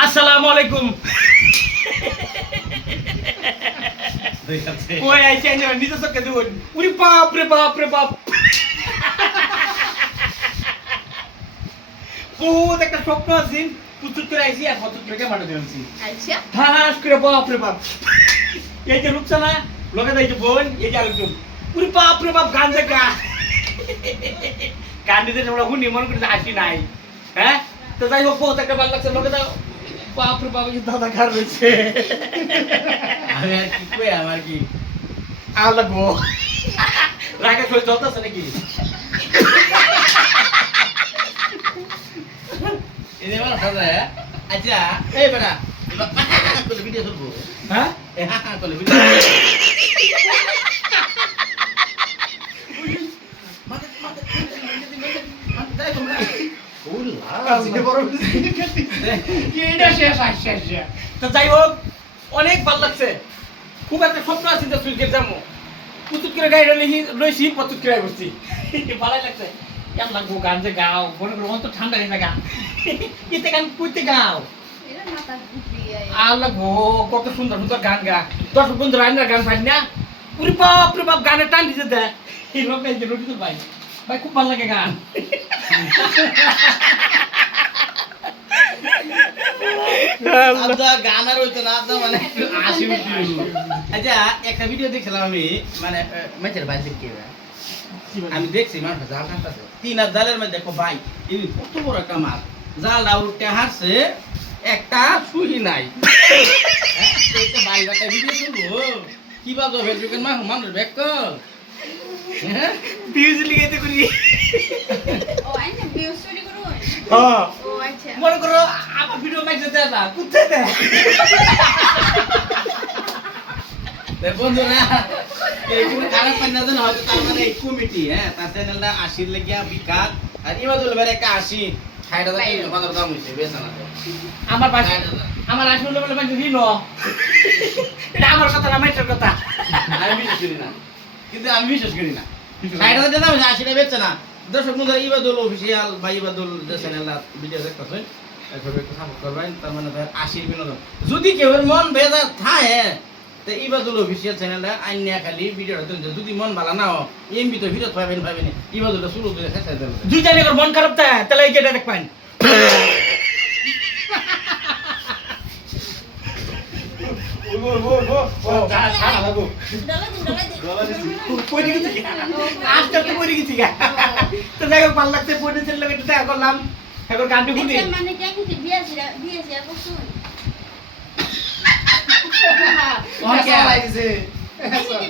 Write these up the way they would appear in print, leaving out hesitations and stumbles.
আসসালামু আলাইকুম। ওই আইছে না নিজে চোখে দেখুন। উরি বাপ রে বাপ রে বাপ। বহুত একটা স্বপ্ন আছে পুতুত করে আইছি আর পুতুত করে মারা দিলামছি। আচ্ছা হাস করে বাপ রে বাপ। এই যে রূপসানা লগে যাইছে বোন এই যে আরেকজন। উরি বাপ রে বাপ গাঞ্জা গা। গান দিতে আমরা হুনি মনে করি হাসি নাই। হ্যাঁ তো যাই হোক বহুত একটা ভালো লাগছে লগে যাও। বাপ রে বাপ এই দাদা খার রয়েছে। আমি আর কি কই আমার কি আল্লাহ গো রাগে শরীর চলতেছে নাকি? এই যে আমার দাদা আচ্ছা এই বেটা কোলে ভিডিও করব হ্যাঁ কোলে ভিডিও তো যাই হোক অনেক ভালো লাগছে খুব একটা স্বপ্ন আছে যে সুইচের যাবো পুতুত করে গাড়ি লইছি পুতুত করে বসছি ভালোই লাগছে কেমন লাগবো গান যে গাও মনে করো তো ঠান্ডা হয়ে না গান এতে গান কইতে গাও এটা মাথা ঘুরিয়ে আল্লাহ গো কত সুন্দর সুন্দর গান গা দর্শক বন্ধু রান্নার গান পাই না উরি বাপ রে বাপ গানে টান দিতে দেয় এই লোক এই যে রবিদুল ভাই ভাই খুব ভালো লাগে গান আদা গান আর হইতো না আদা মানে আসি ভিডিও আচ্ছা একটা ভিডিও দেখছিলাম আমি মানে মেচের বাইরে দেখি আমি দেখছি মানুষ জাল কাটতেছে 3 জালের মধ্যে দেখো ভাই এই কত বড় একটা মাছ জালটা উঠে হারছে একটা সুই নাই এইটা বাইরে একটা ভিডিও করবো কি বাজো ফেসবুকের মানুষ বেকল হ্যাঁ ভিউজ লিগাইতে করি ও আইনা ভিউ স্টোরি করুন হ্যাঁ ও আচ্ছা মনে করো আমার ভিডিও মাইকে দেয় না কোথায় দেয় বন্ধুরা এইগুলো খারাপ পাই না জানো হয়তো তার মানে এই কমিটি হ্যাঁ তার চ্যানেলটা 80 লেগিয়া বিকাশ আর ইমাদুল ভাই একটা 80 60,000 টাকা বাজার দাম হইছে বেচানা আমার পাশে আমার আসলে বলে মানে ঋণ এটা আমার কথা না মাইটার কথা আমি বিশ্বাস করি না কিন্তু আমি বিশ্বাস করি না 60,000 টাকা দাম 80 টাকা বেচে না দর্শক বন্ধুরা ইবাদুল অফিসিয়াল বা ইবাদুল যে চ্যানেলটা ভিডিও দেখতেছেন এইভাবে একটু সাপোর্ট করবেন তার মানে তার 80 বিনোদন যদি কেউ মন বেজার থাকে তো ইবাদুল অফিসিয়াল চ্যানেলটা আইনিয়া খালি ভিডিওটা তুলতে যদি মন ভালো না হয় এমবি তো ভিডিও পাবেন ইবাদুলটা শুরু করে শেষ হয়ে যাবে দুই জানি মন খারাপ তা তাহলে এই যেটা দেখবেন করলাম এখন গানটি শুনি মানে কি কি বিয়া করছুন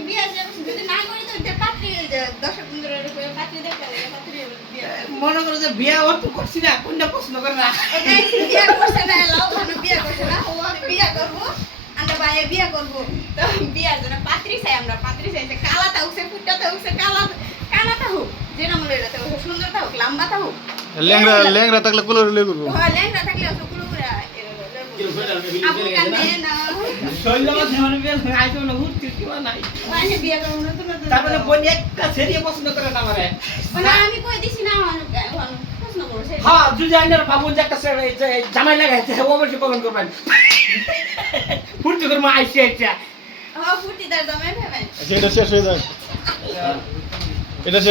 বিয়া যদি না করি তো পাত্রী দর্শক বন্ধুরা পাত্রী দেখতে পাত্রী বিয়া মনে করো যে বিয়া অত করছি না কোনটা প্রশ্ন করে না বিয়া করছে না লাও ভালো বিয়া করছে না ও বিয়া করবো আমরা ভাইয়া বিয়া করবো তো বিয়ার জন্য পাত্রী চাই আমরা পাত্রী চাইছে কালাটা উঠছে ফুটটা উঠছে কালাটা হোক যেটা মনে এটা হোক সুন্দরটা হোক লম্বাটা হোক ল্যাংড়া থাকলে কুলোর লে করবো হ্যাঁ ল্যাংড়া থাকলে ওসব কুলো করে আপু কান্দে না শৈলবা ধরে বিয়া আইতো না ঘুরতে কি নাই মানে বিয়া করবো না তো তারপরে বোন একটা সেরিয়ে পছন্দ করে না আমারে মানে আমি কই দিছি না প্রশ্ন করছে হ্যাঁ যদি আইনার ভাবুন যে একটা জামাই লাগাইছে অবশ্যই কমেন্ট করবেন ফুর্তি করে আইসি আইসা হ্যাঁ ফুটি দার দমে ভেবেন সেটা শেষ হয়ে যায়